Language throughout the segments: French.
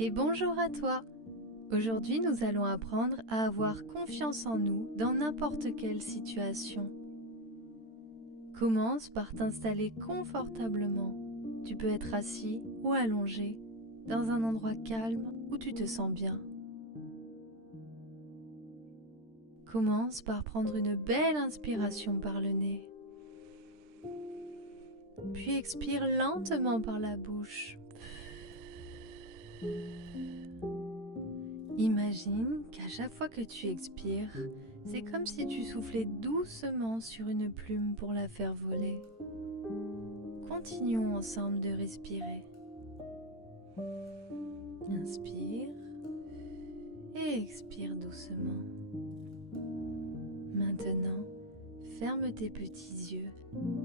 Et bonjour à toi! Aujourd'hui, nous allons apprendre à avoir confiance en nous dans n'importe quelle situation. Commence par t'installer confortablement. Tu peux être assis ou allongé dans un endroit calme où tu te sens bien. Commence par prendre une belle inspiration par le nez. Puis expire lentement par la bouche. Imagine qu'à chaque fois que tu expires, c'est comme si tu soufflais doucement sur une plume pour la faire voler. Continuons ensemble de respirer. Inspire et expire doucement. Maintenant, ferme tes petits yeux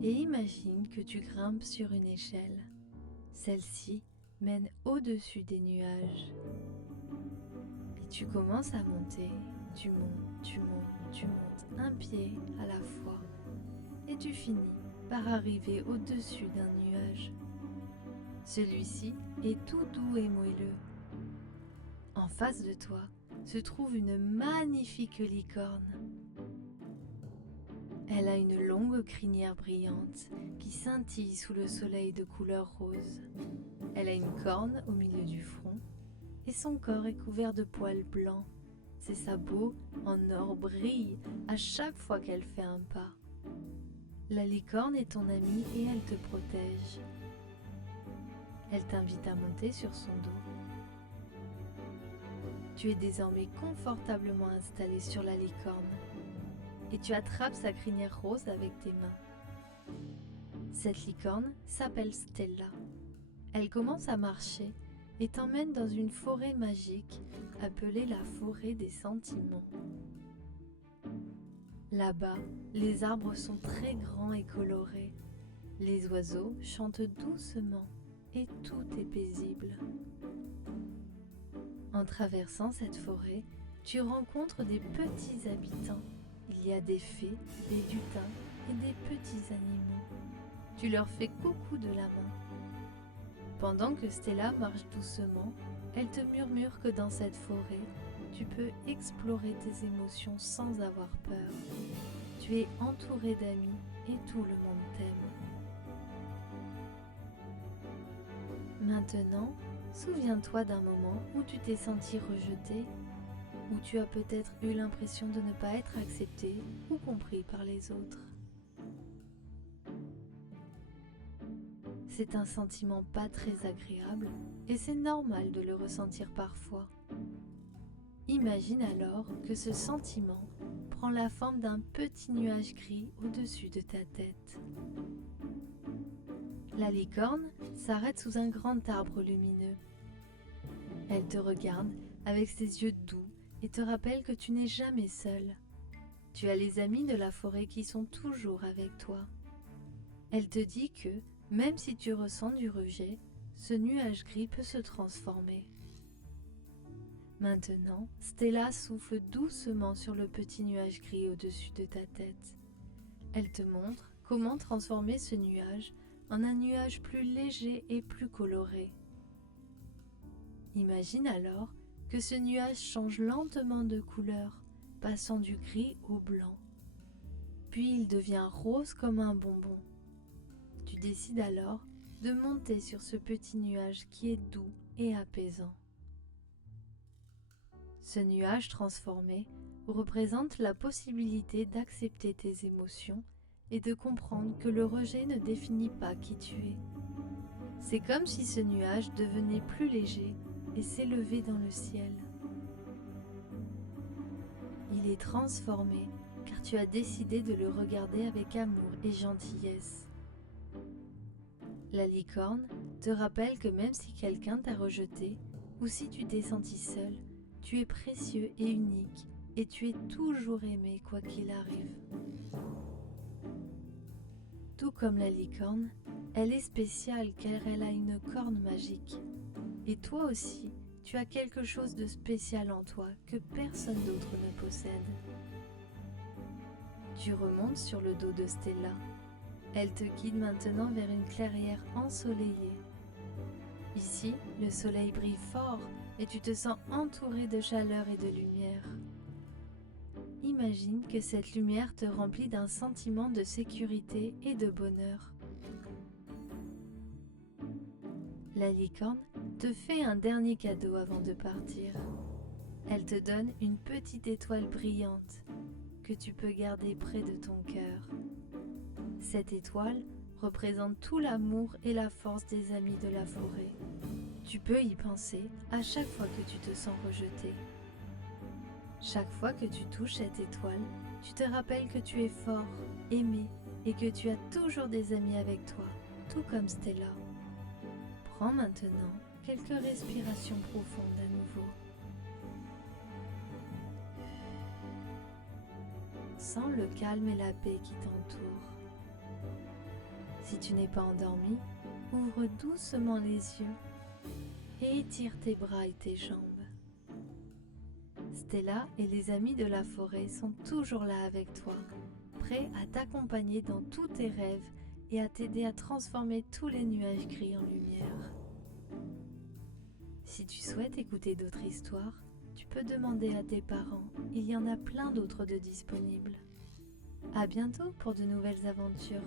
et imagine que tu grimpes sur une échelle. Celle-ci mène au-dessus des nuages. Et tu commences à monter, tu montes un pied à la fois. Et tu finis par arriver au-dessus d'un nuage. Celui-ci est tout doux et moelleux. En face de toi se trouve une magnifique licorne. Elle a une longue crinière brillante qui scintille sous le soleil de couleur rose. Elle a une corne au milieu du front et son corps est couvert de poils blancs. Ses sabots en or brillent à chaque fois qu'elle fait un pas. La licorne est ton amie et elle te protège. Elle t'invite à monter sur son dos. Tu es désormais confortablement installé sur la licorne et tu attrapes sa crinière rose avec tes mains. Cette licorne s'appelle Stella. Elle commence à marcher et t'emmène dans une forêt magique appelée la forêt des sentiments. Là-bas, les arbres sont très grands et colorés. Les oiseaux chantent doucement et tout est paisible. En traversant cette forêt, tu rencontres des petits habitants. Il y a des fées, des lutins et des petits animaux. Tu leur fais coucou de la main. Pendant que Stella marche doucement, elle te murmure que dans cette forêt, tu peux explorer tes émotions sans avoir peur. Tu es entouré d'amis et tout le monde t'aime. Maintenant, souviens-toi d'un moment où tu t'es senti rejeté, où tu as peut-être eu l'impression de ne pas être accepté ou compris par les autres. C'est un sentiment pas très agréable et c'est normal de le ressentir parfois. Imagine alors que ce sentiment prend la forme d'un petit nuage gris au-dessus de ta tête. La licorne s'arrête sous un grand arbre lumineux. Elle te regarde avec ses yeux doux et te rappelle que tu n'es jamais seul. Tu as les amis de la forêt qui sont toujours avec toi. Elle te dit que, même si tu ressens du rejet, ce nuage gris peut se transformer. Maintenant, Stella souffle doucement sur le petit nuage gris au-dessus de ta tête. Elle te montre comment transformer ce nuage en un nuage plus léger et plus coloré. Imagine alors que ce nuage change lentement de couleur, passant du gris au blanc. Puis il devient rose comme un bonbon. Tu décides alors de monter sur ce petit nuage qui est doux et apaisant. Ce nuage transformé représente la possibilité d'accepter tes émotions et de comprendre que le rejet ne définit pas qui tu es. C'est comme si ce nuage devenait plus léger et s'élevait dans le ciel. Il est transformé car tu as décidé de le regarder avec amour et gentillesse. La licorne te rappelle que même si quelqu'un t'a rejeté ou si tu t'es senti seul, tu es précieux et unique et tu es toujours aimé quoi qu'il arrive. Tout comme la licorne, elle est spéciale car elle a une corne magique. Et toi aussi, tu as quelque chose de spécial en toi que personne d'autre ne possède. Tu remontes sur le dos de Stella. Elle te guide maintenant vers une clairière ensoleillée. Ici, le soleil brille fort et tu te sens entouré de chaleur et de lumière. Imagine que cette lumière te remplit d'un sentiment de sécurité et de bonheur. La licorne te fait un dernier cadeau avant de partir. Elle te donne une petite étoile brillante que tu peux garder près de ton cœur. Cette étoile représente tout l'amour et la force des amis de la forêt. Tu peux y penser à chaque fois que tu te sens rejeté. Chaque fois que tu touches cette étoile, tu te rappelles que tu es fort, aimé et que tu as toujours des amis avec toi, tout comme Stella. Prends maintenant quelques respirations profondes à nouveau. Sens le calme et la paix qui t'entourent. Si tu n'es pas endormi, ouvre doucement les yeux et étire tes bras et tes jambes. Stella et les amis de la forêt sont toujours là avec toi, prêts à t'accompagner dans tous tes rêves et à t'aider à transformer tous les nuages gris en lumière. Si tu souhaites écouter d'autres histoires, tu peux demander à tes parents, il y en a plein d'autres de disponibles. À bientôt pour de nouvelles aventures.